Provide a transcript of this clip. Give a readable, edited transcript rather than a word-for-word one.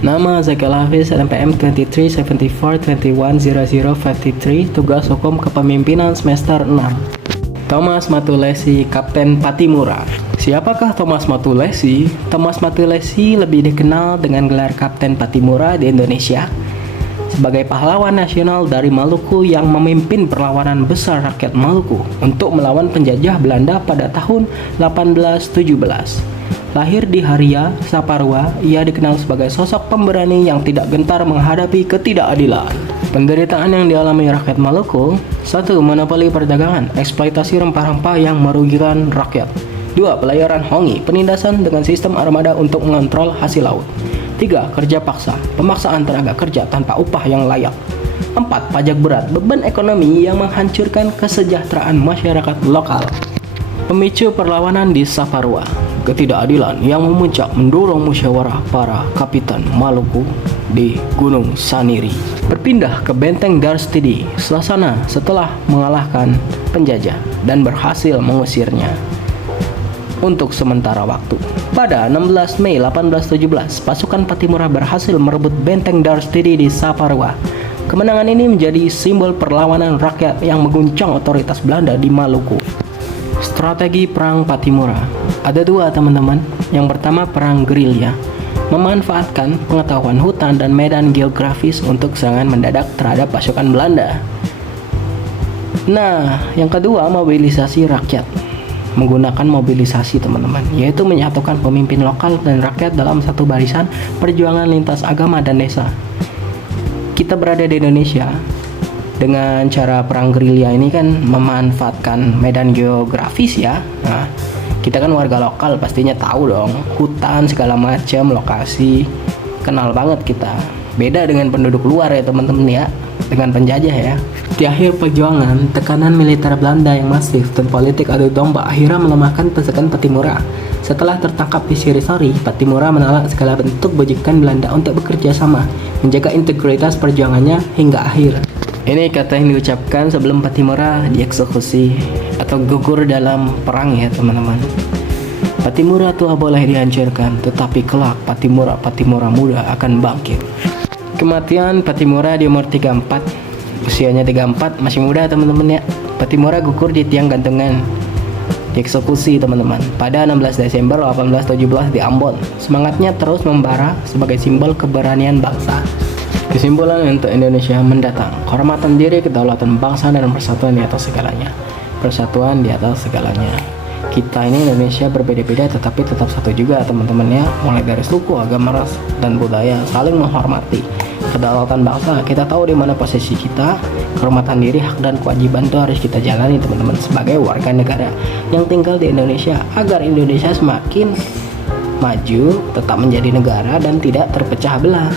Nama Zakil Hafiz, NPM 2374210053, tugas hukum kepemimpinan semester 6. Thomas Matulesi, Kapten Patimura. Siapakah Thomas Matulesi? Thomas Matulesi lebih dikenal dengan gelar Kapten Patimura di Indonesia sebagai pahlawan nasional dari Maluku yang memimpin perlawanan besar rakyat Maluku untuk melawan penjajah Belanda pada tahun 1817. Lahir di Haria, Saparua, ia dikenal sebagai sosok pemberani yang tidak gentar menghadapi ketidakadilan. Penderitaan yang dialami rakyat Maluku: 1. Monopoli perdagangan, eksploitasi rempah-rempah yang merugikan rakyat. 2. Pelayaran hongi, penindasan dengan sistem armada untuk mengontrol hasil laut. 3. Kerja paksa, pemaksaan tenaga kerja tanpa upah yang layak. 4. Pajak berat, beban ekonomi yang menghancurkan kesejahteraan masyarakat lokal. Pemicu perlawanan di Saparua: ketidakadilan yang memuncak mendorong musyawarah para kapitan Maluku di Gunung Saniri berpindah ke benteng Darstidi, Slasana, setelah mengalahkan penjajah dan berhasil mengusirnya untuk sementara waktu. Pada 16 Mei 1817, pasukan Patimura berhasil merebut benteng Darstidi di Saparua. Kemenangan ini menjadi simbol perlawanan rakyat yang mengguncang otoritas Belanda di Maluku. Strategi Perang Patimura ada dua, teman-teman. Yang pertama, perang gerilya, memanfaatkan pengetahuan hutan dan medan geografis untuk serangan mendadak terhadap pasukan Belanda. Nah, yang kedua, mobilisasi rakyat. Menggunakan mobilisasi, teman-teman, yaitu menyatukan pemimpin lokal dan rakyat dalam satu barisan perjuangan lintas agama dan desa. Kita berada di Indonesia. Dengan cara perang gerilya ini kan memanfaatkan medan geografis ya. Nah, kita kan warga lokal pastinya tahu dong, hutan segala macam, lokasi, kenal banget kita. Beda dengan penduduk luar ya teman-teman ya, dengan penjajah ya. Di akhir perjuangan, tekanan militer Belanda yang masif dan politik adu domba akhirnya melemahkan pasukan Patimura. Setelah tertangkap di Sirisori, Patimura menolak segala bentuk bujukan Belanda untuk bekerja sama, menjaga integritas perjuangannya hingga akhir. Ini kata yang diucapkan sebelum Patimura dieksekusi atau gugur dalam perang ya teman-teman. Patimura tua boleh dihancurkan, tetapi kelak Patimura muda akan bangkit. Kematian Patimura di umur 34. Usianya 34, masih muda teman-teman ya. Patimura gugur di tiang gantungan, dieksekusi teman-teman pada 16 Desember 1817 di Ambon. Semangatnya terus membara sebagai simbol keberanian bangsa. Kesimpulan untuk Indonesia mendatang: kehormatan diri, kedaulatan bangsa, dan persatuan di atas segalanya. Persatuan di atas segalanya. Kita ini Indonesia berbeda-beda tetapi tetap satu juga teman-teman ya. Mulai dari suku, agama, ras, dan budaya, saling menghormati. Kedaulatan bangsa, kita tahu di mana posisi kita. Kehormatan diri, hak dan kewajiban itu harus kita jalani teman-teman sebagai warga negara yang tinggal di Indonesia, agar Indonesia semakin maju, tetap menjadi negara dan tidak terpecah belah.